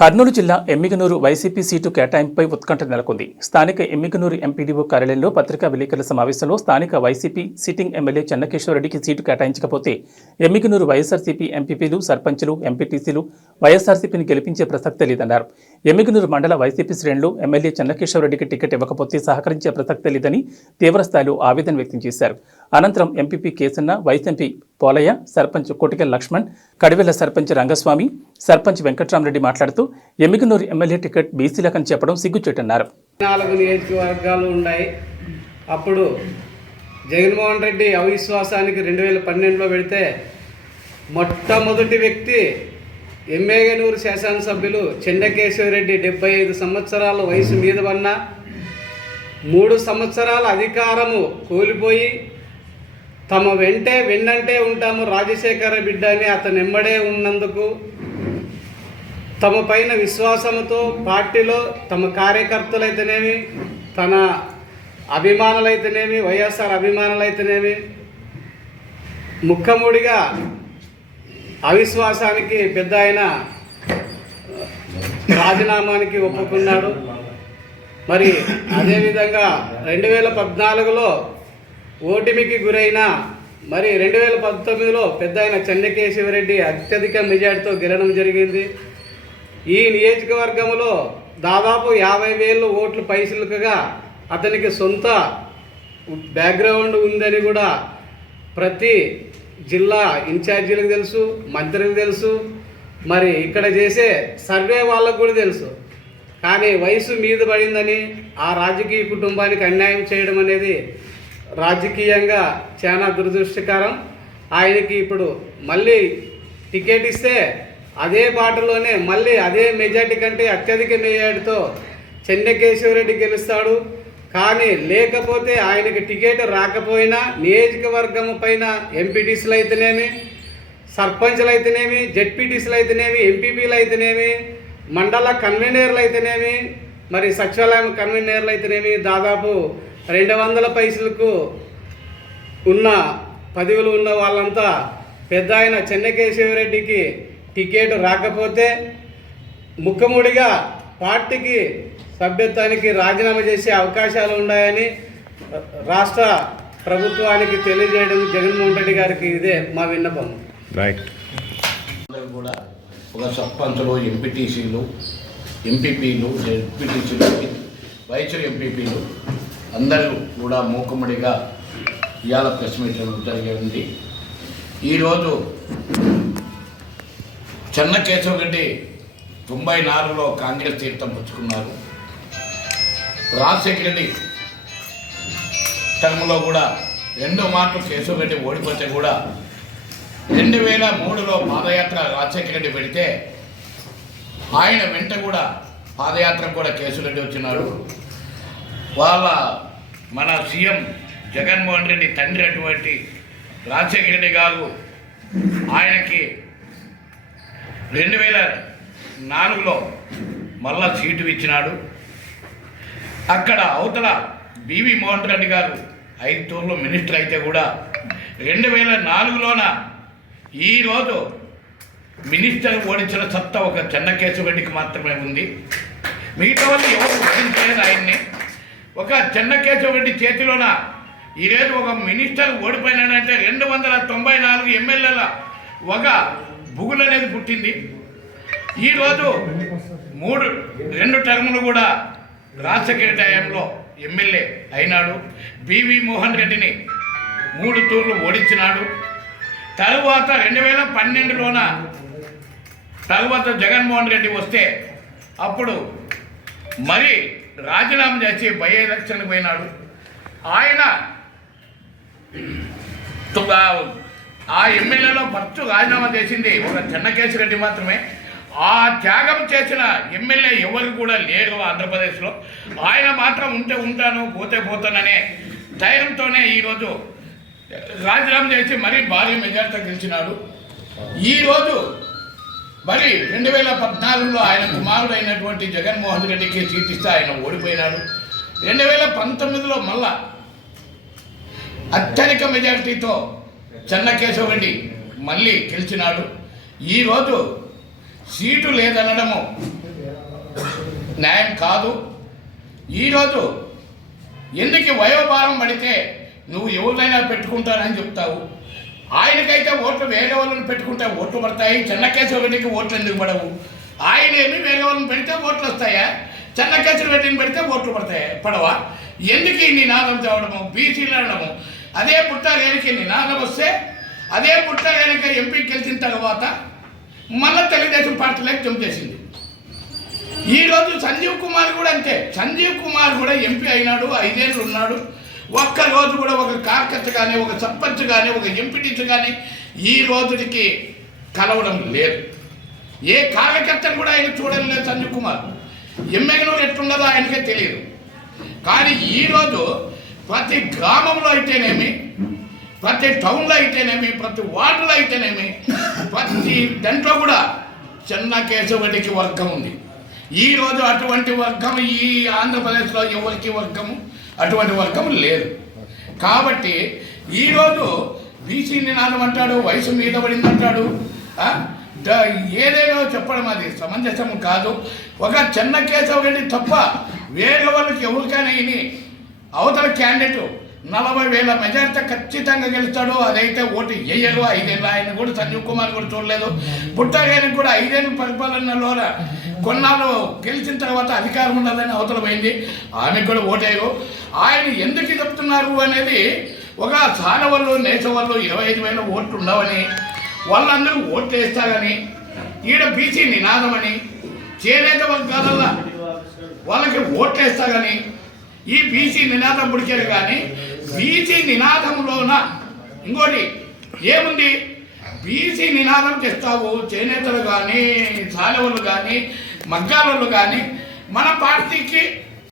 కర్నూలు జిల్లా Emmiganur YCP seat కేటాయింపుపై ఉత్కంఠ నెలకొంది. స్థానిక ఎమ్మిగనూరు ఎంపీడీఓ కార్యాలయంలో పత్రికా విలేకరుల సమావేశంలో స్థానిక వైసీపీ సిట్టింగ్ ఎమ్మెల్యే చెన్నకేశ్వరరెడ్డికి సీటు కేటాయించకపోతే ఎమ్మిగనూరు వైఎస్ఆర్సీపీ ఎంపీపీలు సర్పంచులు ఎంపీటీసీలు వైఎస్ఆర్సీపీని గెలిపించే ప్రసక్తే లేదన్నారు. ఎమ్మిగనూరు మండల వైసీపీ శ్రేణులు ఎమ్మెల్యే చెన్నకేశ్వరరెడ్డికి టికెట్ ఇవ్వకపోతే సహకరించే ప్రసక్తే లేదని తీవ్రస్థాయిలో ఆవేదన వ్యక్తం చేశారు. అనంతరం MPP Kesanna vice MP Polaiah sarpanch Kotikal Lakshman Kadivela sarpanch Rangaswamy sarpanch Venkatramareddy మాట్లాడుతూ ఎమ్మిగనూరు ఎమ్మెల్యే టికెట్ బీసీలకని చెప్పడం సిగ్గుచేటన్నారు. నాలుగు నియోజకవర్గాలు ఉన్నాయి. అప్పుడు జగన్మోహన్ రెడ్డి అవిశ్వాసానికి రెండు వేల పన్నెండులో పెడితే మొట్టమొదటి వ్యక్తి ఎమ్మెగనూరు శాసనసభ్యులు చెండకేశ్వరరెడ్డి డెబ్బై ఐదు సంవత్సరాల వయసు మీద పన్న మూడు సంవత్సరాల అధికారము కోల్పోయి తమ వెంటే వెన్నంటే ఉంటాము రాజశేఖర బిడ్డ అని అతను ఎమ్మడే ఉన్నందుకు. తమ పైన విశ్వాసంతో పార్టీలో తమ కార్యకర్తలైతేనేమి తన అభిమానులైతేనేమి వైఎస్ఆర్ అభిమానులైతేనేమి ముఖముడిగా అవిశ్వాసానికి పెద్ద ఆయన రాజీనామానికి ఒప్పుకున్నాడు. మరి అదేవిధంగా రెండు వేల పద్నాలుగులో ఓటమికి గురైన మరి రెండు వేల పంతొమ్మిదిలో పెద్ద ఆయన చెన్నకేశవరెడ్డి అత్యధిక మెజార్టీతో గెలడం జరిగింది. ఈ నియోజకవర్గంలో దాదాపు యాభై వేలు ఓట్లు పైసలుగా అతనికి సొంత బ్యాక్గ్రౌండ్ ఉందని కూడా ప్రతి జిల్లా ఇన్ఛార్జీలకు తెలుసు మంత్రికి తెలుసు మరి ఇక్కడ చేసే సర్వే వాళ్ళకు కూడా తెలుసు. కానీ వయసు మీద పడిందని ఆ రాజకీయ కుటుంబానికి అన్యాయం చేయడం అనేది రాజకీయంగా చాలా దురదృష్టకరం. ఆయనకి ఇప్పుడు మళ్ళీ టికెట్ ఇస్తే అదే బాటలోనే మళ్ళీ అదే మెజార్టీ కంటే అత్యధిక మెజార్టీతో చెన్నకేశ్వరరెడ్డి గెలుస్తాడు. కానీ లేకపోతే ఆయనకి టికెట్ రాకపోయినా నియోజకవర్గం పైన ఎంపీటీసీలు అయితేనేమి సర్పంచ్లు అయితేనేమి జెడ్పీటీసీలు అయితేనేమి ఎంపీపీలు అయితేనేమి మండల కన్వీనర్లు అయితేనేమి మరి సచివాలయం కన్వీనర్లు అయితేనేమి దాదాపు రెండు వందల పైసలకు ఉన్న పదవులు ఉన్న వాళ్ళంతా పెద్ద ఆయన చెన్నకేశవరెడ్డికి టికెట్ రాకపోతే ముఖముడిగా పార్టీకి సభ్యత్వానికి రాజీనామా చేసే అవకాశాలు ఉన్నాయని రాష్ట్ర ప్రభుత్వానికి తెలియజేయడం జగన్మోహన్ రెడ్డి గారికి ఇదే మా విన్నపం. రైట్ కూడా ఒక సర్పంచులు ఎంపీటీసీలు ఎంపీపీలు ఎంపీటీసీలు వైస్ ఎంపీపీలు అందరూ కూడా మూకుమ్మడిగా ఇవాళ ప్రెస్ మీట్ జరిగి ఉంది. ఈరోజు చెన్న చెన్నకేశవరెడ్డి తొంభై నాలుగులో కాంగ్రెస్ తీర్థం పుచ్చుకున్నారు. రాజశేఖర రెడ్డి టర్మ్లో కూడా రెండో కేశవ కేశవరెడ్డి ఓడిపోతే కూడా రెండు వేల మూడులో పాదయాత్ర రాజశేఖర రెడ్డి పెడితే ఆయన వెంట కూడా పాదయాత్ర కూడా కేసురెడ్డి వచ్చినాడు వాళ్ళ మన సీఎం జగన్మోహన్ రెడ్డి తండ్రి అటువంటి రాజశేఖర రెడ్డి గారు ఆయనకి రెండు వేల నాలుగులో మళ్ళా సీటు ఇచ్చినాడు. అక్కడ అవతల బివి మోహన్ రెడ్డి గారు ఐదు తూర్లు మినిస్టర్ అయితే కూడా రెండు వేల నాలుగులోన ఈరోజు మినిస్టర్ ఓడించిన సత్తా ఒక చెన్నకేశవరెడ్డికి మాత్రమే ఉంది. మిగతా వాళ్ళు ఎవరు ఓడించలేదు ఆయన్ని. ఒక చెన్నకేశవరెడ్డి చేతిలోన ఈరోజు ఒక మినిస్టర్ ఓడిపోయినాడంటే రెండు వందల తొంభై నాలుగు ఎమ్మెల్యేల ఒక బుగులు అనేది పుట్టింది. ఈరోజు మూడు రెండు టర్ములు కూడా రాజశేఖర టైంలో ఎమ్మెల్యే అయినాడు. బివి మోహన్ రెడ్డిని మూడు తూర్లు ఓడించినాడు. తరువాత రెండు వేల పన్నెండులోన తరువాత జగన్మోహన్ రెడ్డి వస్తే అప్పుడు మరి రాజీనామా చేసి బై ఎలక్షన్కి పోయినాడు. ఆయన ఆ- ఎమ్మెల్యేలో ఫస్ట్ రాజీనామా చేసింది ఒక చెన్నకేశవ రెడ్డి మాత్రమే. ఆ త్యాగం చేసిన ఎమ్మెల్యే ఎవరు కూడా లేరు ఆంధ్రప్రదేశ్లో. ఆయన మాత్రం ఉంటే ఉంటాను పోతే పోతాననే ధైర్యంతోనే ఈరోజు రాజీనామా చేసి మరీ భారీ మెజార్టీతో గెలిచినాడు. ఈరోజు మరి రెండు వేల పద్నాలుగులో ఆయన కుమారుడు అయినటువంటి జగన్మోహన్ రెడ్డికి సీట్ ఇస్తే ఆయన ఓడిపోయినాడు. రెండు వేల పంతొమ్మిదిలో మళ్ళా అత్యధిక మెజారిటీతో చెన్నకేశవరెడ్డి మళ్ళీ గెలిచినాడు. ఈరోజు సీటు లేదనడము న్యాయం కాదు. ఈరోజు ఎందుకు వయోభారం పడితే నువ్వు ఎవరినైనా పెట్టుకుంటానని చెప్తావు? ఆయనకైతే ఓట్లు వేరే వాళ్ళని పెట్టుకుంటే ఓట్లు పడతాయి చెన్నకేశ్వర రెడ్డికి ఓట్లు ఎందుకు పడవు? ఆయన ఏమి వేరే వాళ్ళని పెడితే ఓట్లు వస్తాయా? చెన్నకేశ్వర రెడ్డిని పెడితే ఓట్లు పడతాయా? పడవా? ఎందుకు ఈ నినాదం తేవడము? బీసీలు అనడము అదే పుట్టారేనికి నినాదం వస్తే అదే పుట్టారేనిక ఎంపీకి గెలిచిన తర్వాత మళ్ళీ తెలుగుదేశం పార్టీలోకి జంప్ చేసింది. సంజీవ్ కుమార్ కూడా అంతే. సంజీవ్ కుమార్ కూడా ఎంపీ అయినాడు ఐదేళ్ళు ఉన్నాడు. ఒక్క రోజు కూడా ఒక కార్కర్త కానీ ఒక సర్పంచ్ కానీ ఒక ఎంపీటీచ్ కానీ ఈ రోజుకి కలవడం లేదు. ఏ కార్యకర్తను కూడా ఆయన చూడడం లేదు సంజీవ్ కుమార్. ఎమ్మెల్యేలు ఎట్లున్నదో ఆయనకే తెలియదు. కానీ ఈరోజు ప్రతి గ్రామంలో అయితేనేమి ప్రతి టౌన్లో అయితేనేమి ప్రతి వార్డులో అయితేనేమి ప్రతి దాంట్లో కూడా చిన్న కేశవడికి వర్గం ఉంది. ఈ రోజు అటువంటి వర్గం ఈ ఆంధ్రప్రదేశ్లో ఎవరికి వర్గము? అటువంటి వర్గం లేదు కాబట్టి ఈరోజు బీసీ నినాదం అంటాడు వయసు మీద పడింది అంటాడు ఆ? ఏదేదో చెప్పడం అది సమంజసం కాదు ఒక చిన్న కేశవ రెడ్డి తప్ప వేరే వాళ్ళకి ఎవరికైనా అవతల క్యాండిడేట్ నలభై వేల మెజార్టీ ఖచ్చితంగా గెలుస్తాడు. అదైతే ఓటు వేయరు ఐదేళ్ళు ఆయన కూడా సంజీవ్ కుమార్ కూడా చూడలేదు. పుట్టగానికి కూడా ఐదేళ్ళు పరిపాలనలో కొన్నాళ్ళు గెలిచిన తర్వాత అధికారం ఉండదని అవతలమైంది పోయింది. ఆమెకు కూడా ఓటేయరు. ఆయన ఎందుకు చెప్తున్నారు అనేది ఒక సానవాళ్ళు నేసవాళ్ళు ఇరవై ఐదు వేల ఓట్లు ఉండవని వాళ్ళందరూ ఓట్లు వేస్తారని ఈడ బీసీ నినాదమని చేనేత వర్గాలల్లా వాళ్ళకి ఓట్లు వేస్తారని ఈ బీసీ నినాదం పుడిచారు కానీ బీసీ నినాదంలోన ఇంకోటి ఏముంది? బీసీ నినాదం చేస్తావు చేనేతలు కానీ సాలవులు కానీ మగ్గాలు కానీ మన పార్టీకి